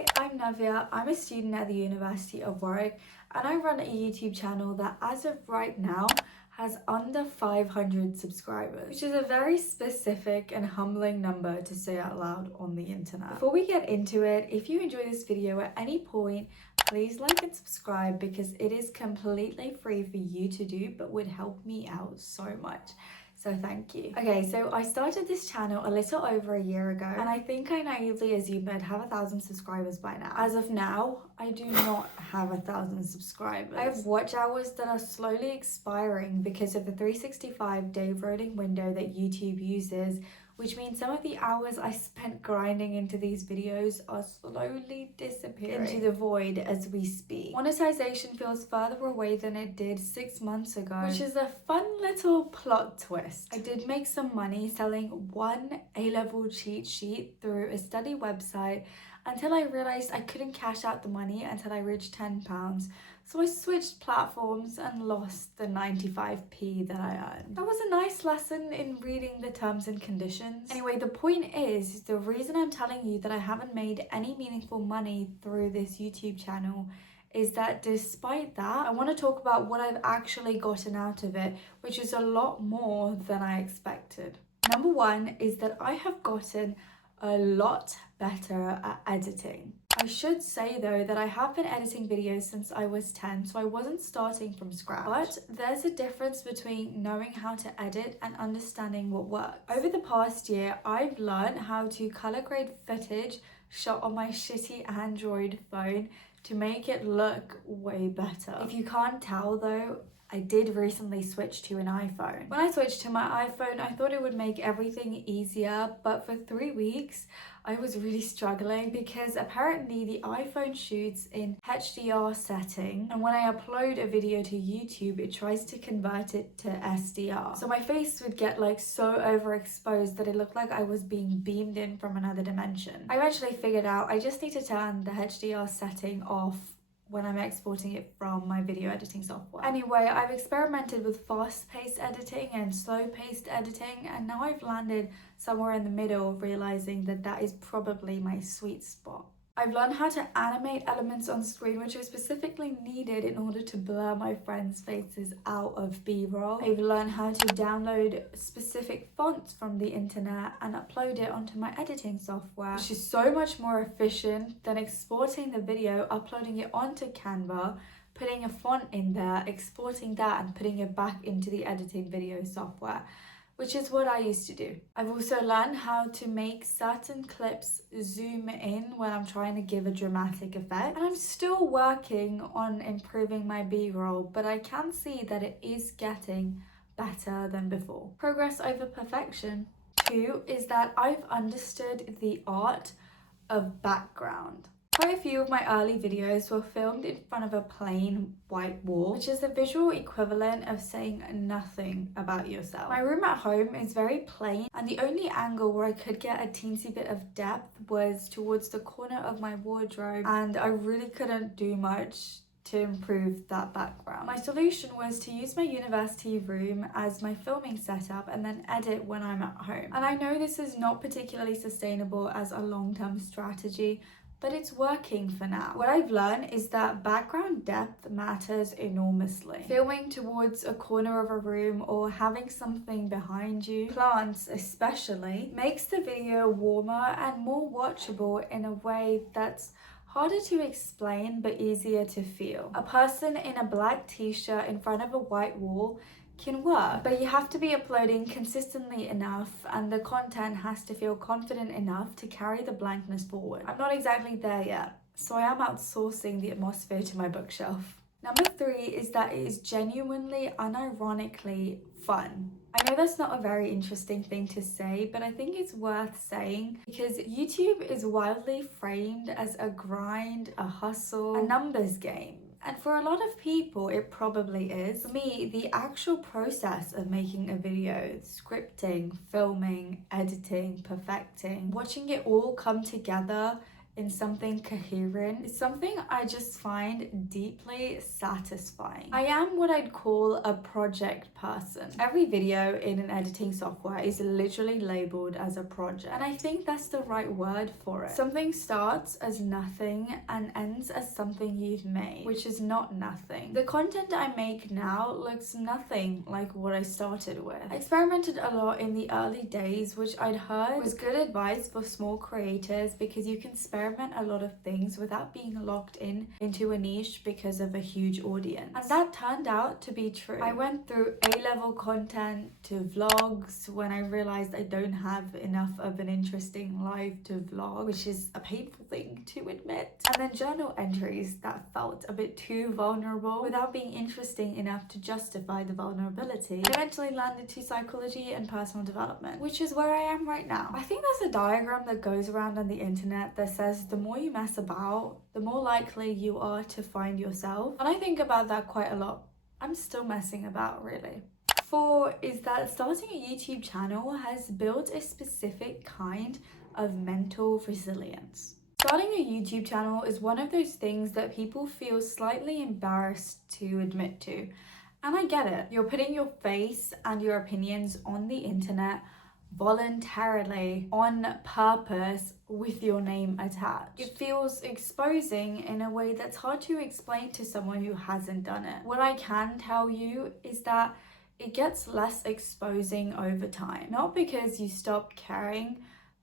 Hi, I'm Navya. I'm a student at the University of Warwick and I run a YouTube channel that as of right now has under 500 subscribers, which is a very specific and humbling number to say out loud on the internet. Before we get into it, if you enjoy this video at any point, please like and subscribe because it is completely free for you to do but would help me out so much. So thank you. Okay, so I started this channel a little over a year ago and I think I naively assumed I'd have 1,000 subscribers by now. As of now, I do not have 1,000 subscribers. I have watch hours that are slowly expiring because of the 365-day rolling window that YouTube uses, which means some of the hours I spent grinding into these videos are slowly disappearing into the void as we speak. Monetization feels further away than it did 6 months ago, which is a fun little plot twist. I did make some money selling one A-level cheat sheet through a study website until I realized I couldn't cash out the money until I reached £10. So I switched platforms and lost the 95p that I earned. That was a nice lesson in reading the terms and conditions. Anyway, the point is, the reason I'm telling you that I haven't made any meaningful money through this YouTube channel is that despite that, I want to talk about what I've actually gotten out of it, which is a lot more than I expected. Number one is that I have gotten a lot better at editing. I should say though that I have been editing videos since I was 10, so I wasn't starting from scratch. But there's a difference between knowing how to edit and understanding what works. Over the past year, I've learned how to color grade footage shot on my shitty Android phone to make it look way better. If you can't tell though, I did recently switch to an iPhone. When I switched to my iPhone, I thought it would make everything easier, but for 3 weeks, I was really struggling because apparently the iPhone shoots in HDR setting, and when I upload a video to YouTube, it tries to convert it to SDR. So my face would get like so overexposed that it looked like I was being beamed in from another dimension. I eventually figured out I just need to turn the HDR setting off when I'm exporting it from my video editing software. Anyway, I've experimented with fast-paced editing and slow-paced editing, and now I've landed somewhere in the middle, realizing that that is probably my sweet spot. I've learned how to animate elements on screen which are specifically needed in order to blur my friends' faces out of B-roll. I've learned how to download specific fonts from the internet and upload it onto my editing software, which is so much more efficient than exporting the video, uploading it onto Canva, putting a font in there, exporting that and putting it back into the editing video software, which is what I used to do. I've also learned how to make certain clips zoom in when I'm trying to give a dramatic effect. And I'm still working on improving my B-roll, but I can see that it is getting better than before. Progress over perfection. 2 is that I've understood the art of background. Quite a few of my early videos were filmed in front of a plain white wall, which is the visual equivalent of saying nothing about yourself. My room at home is very plain, and the only angle where I could get a teensy bit of depth was towards the corner of my wardrobe, and I really couldn't do much to improve that background. My solution was to use my university room as my filming setup and then edit when I'm at home. And I know this is not particularly sustainable as a long-term strategy, but it's working for now. What I've learned is that background depth matters enormously. Filming towards a corner of a room or having something behind you, plants especially, makes the video warmer and more watchable in a way that's harder to explain but easier to feel. A person in a black t-shirt in front of a white wall can work, but you have to be uploading consistently enough and the content has to feel confident enough to carry the blankness forward. I'm not exactly there yet, so I am outsourcing the atmosphere to my bookshelf. Number 3 is that it is genuinely, unironically fun. I know that's not a very interesting thing to say, but I think it's worth saying because YouTube is wildly framed as a grind, a hustle, a numbers game. And for a lot of people, it probably is. For me, the actual process of making a video, scripting, filming, editing, perfecting, watching it all come together in something coherent is something I just find deeply satisfying. I am what I'd call a project person. Every video in an editing software is literally labeled as a project, and I think that's the right word for it. Something starts as nothing and ends as something you've made, which is not nothing. The content I make now looks nothing like what I started with. I experimented a lot in the early days, which I'd heard was good advice for small creators because you can experiment a lot of things without being locked into a niche because of a huge audience. And that turned out to be true. I went through A-level content to vlogs when I realized I don't have enough of an interesting life to vlog, which is a painful thing to admit. And then journal entries that felt a bit too vulnerable without being interesting enough to justify the vulnerability. And eventually landed to psychology and personal development, which is where I am right now. I think there's a diagram that goes around on the internet that says the more you mess about, the more likely you are to find yourself. And I think about that quite a lot. I'm still messing about, really. 4 is that starting a YouTube channel has built a specific kind of mental resilience. Starting a YouTube channel is one of those things that people feel slightly embarrassed to admit to. And I get it. You're putting your face and your opinions on the internet voluntarily, on purpose, with your name attached. It feels exposing in a way that's hard to explain to someone who hasn't done it. What I can tell you is that it gets less exposing over time. Not because you stop caring,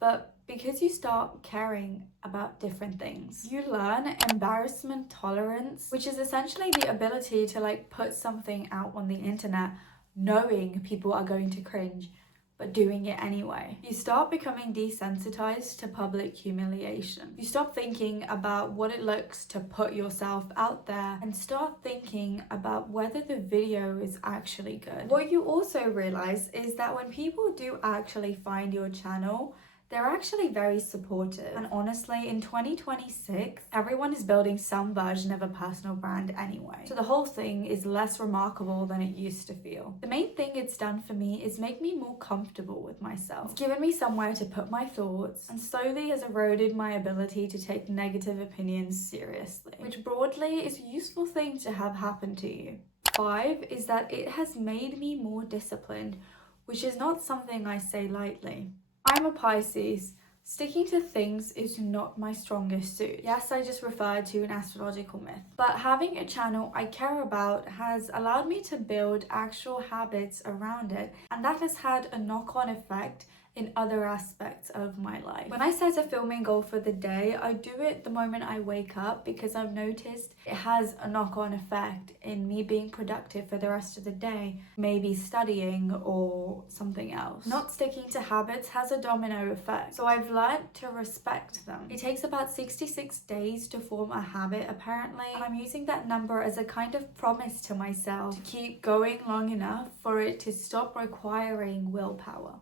but because you start caring about different things. You learn embarrassment tolerance, which is essentially the ability to put something out on the internet knowing people are going to cringe, but doing it anyway. You start becoming desensitized to public humiliation. You stop thinking about what it looks to put yourself out there and start thinking about whether the video is actually good. What you also realize is that when people do actually find your channel, they're actually very supportive. And honestly, in 2026, everyone is building some version of a personal brand anyway. So the whole thing is less remarkable than it used to feel. The main thing it's done for me is make me more comfortable with myself. It's given me somewhere to put my thoughts and slowly has eroded my ability to take negative opinions seriously, which broadly is a useful thing to have happen to you. 5 is that it has made me more disciplined, which is not something I say lightly. I'm a Pisces. Sticking to things is not my strongest suit. Yes, I just referred to an astrological myth. But having a channel I care about has allowed me to build actual habits around it, and that has had a knock-on effect in other aspects of my life. When I set a filming goal for the day, I do it the moment I wake up because I've noticed it has a knock-on effect in me being productive for the rest of the day, maybe studying or something else. Not sticking to habits has a domino effect, so I've learned to respect them. It takes about 66 days to form a habit apparently, and I'm using that number as a kind of promise to myself to keep going long enough for it to stop requiring willpower.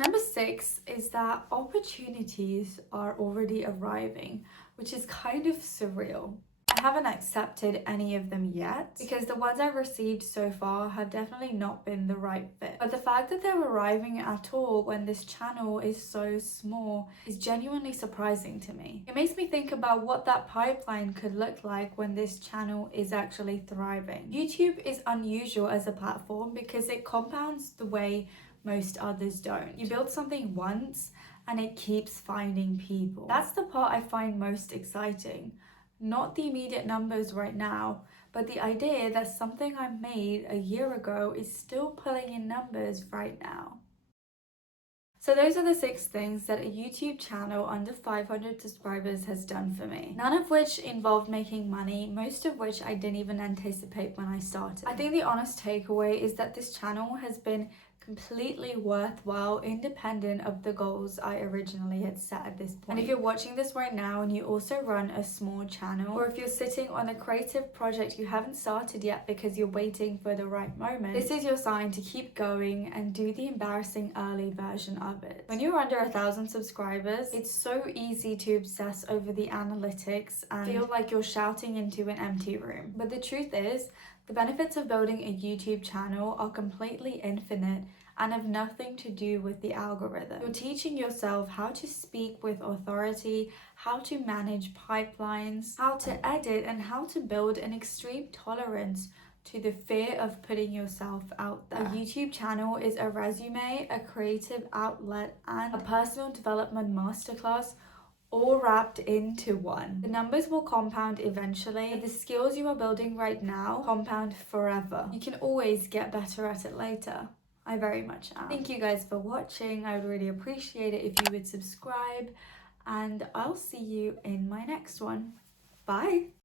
Number 6 is that opportunities are already arriving, which is kind of surreal. I haven't accepted any of them yet because the ones I've received so far have definitely not been the right fit. But the fact that they're arriving at all when this channel is so small is genuinely surprising to me. It makes me think about what that pipeline could look like when this channel is actually thriving. YouTube is unusual as a platform because it compounds the way most others don't. You build something once and it keeps finding people. That's the part I find most exciting. Not the immediate numbers right now, but the idea that something I made a year ago is still pulling in numbers right now. So those are the 6 things that a YouTube channel under 500 subscribers has done for me. None of which involved making money, most of which I didn't even anticipate when I started. I think the honest takeaway is that this channel has been completely worthwhile, independent of the goals I originally had set at this point. And if you're watching this right now and you also run a small channel, or if you're sitting on a creative project you haven't started yet because you're waiting for the right moment, this is your sign to keep going and do the embarrassing early version of it. When you're under 1,000 subscribers, it's so easy to obsess over the analytics and feel like you're shouting into an empty room. But the truth is, the benefits of building a YouTube channel are completely infinite, and have nothing to do with the algorithm. You're teaching yourself how to speak with authority, how to manage pipelines, how to edit, and how to build an extreme tolerance to the fear of putting yourself out there. A YouTube channel is a resume, a creative outlet, and a personal development masterclass all wrapped into one. The numbers will compound eventually, but the skills you are building right now compound forever. You can always get better at it later. I very much am. Thank you guys for watching. I would really appreciate it if you would subscribe, and I'll see you in my next one. Bye!